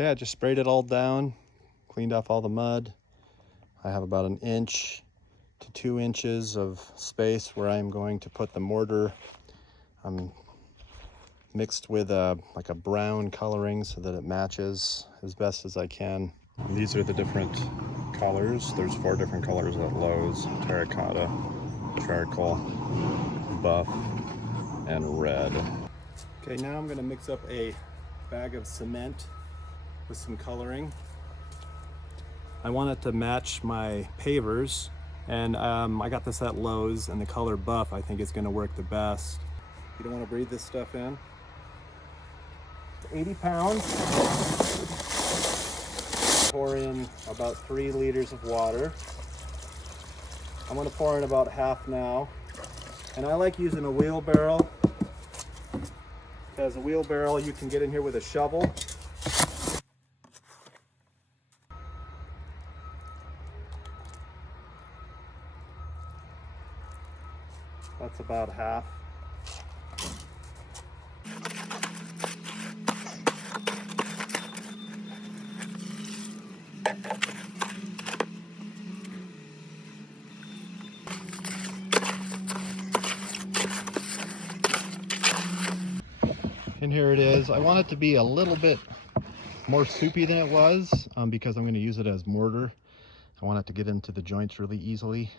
Okay, I just sprayed it all down, cleaned off all the mud. I have about 1 inch to 2 inches of space where I'm going to put the mortar. Mixed with like a brown coloring so that it matches as best as I can. And these are the different colors. There's 4 different colors at Lowe's: terracotta, charcoal, buff, and red. Okay, now I'm going to mix up a bag of cement with some coloring. I want it to match my pavers, and I got this at Lowe's, and the color buff I think is going to work the best. You don't want to breathe this stuff in. 80 pounds. Pour in about 3 liters of water. I'm going to pour in about half now. And I like using a wheelbarrow, because a wheelbarrow you can get in here with a shovel. That's about half. And here it is. I want it to be a little bit more soupy than it was because I'm going to use it as mortar. I want it to get into the joints really easily.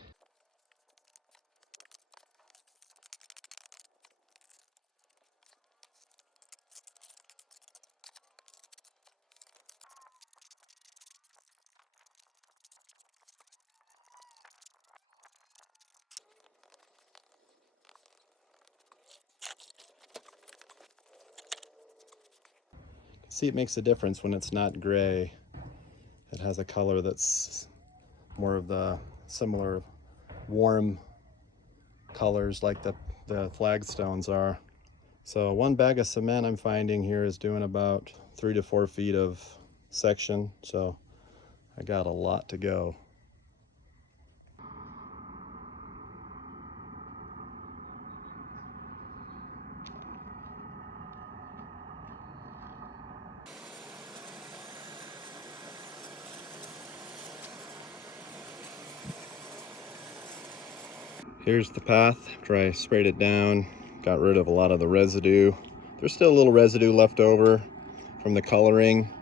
See, it makes a difference when it's not gray. It has a color that's more of the similar warm colors like the Flagstones are. So 1 bag of cement I'm finding here is doing about 3 to 4 feet of section. So I got a lot to go. Here's the path after I sprayed it down, got rid of a lot of the residue. There's still a little residue left over from the coloring,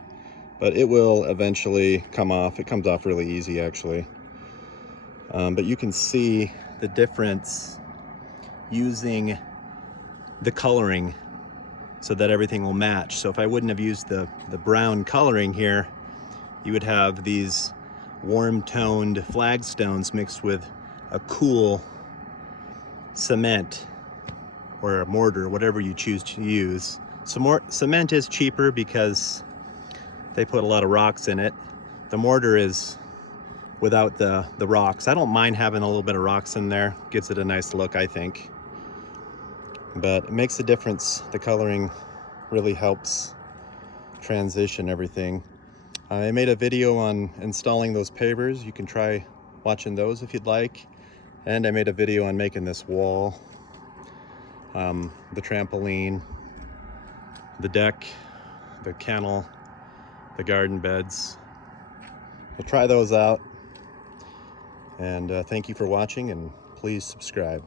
but it will eventually come off. It comes off really easy, actually. But you can see the difference using the coloring so that everything will match. So if I wouldn't have used the brown coloring here, you would have these warm toned flagstones mixed with a cool cement or a mortar, whatever you choose to use. So cement is cheaper because they put a lot of rocks in it. The mortar is without the rocks. I don't mind having a little bit of rocks in there. Gives it a nice look, I think. But it makes a difference. The coloring really helps transition everything. I made a video on installing those pavers. You can try watching those if you'd like. And I made a video on making this wall, the trampoline, the deck, the kennel, the garden beds. We'll try those out. And thank you for watching, and please subscribe.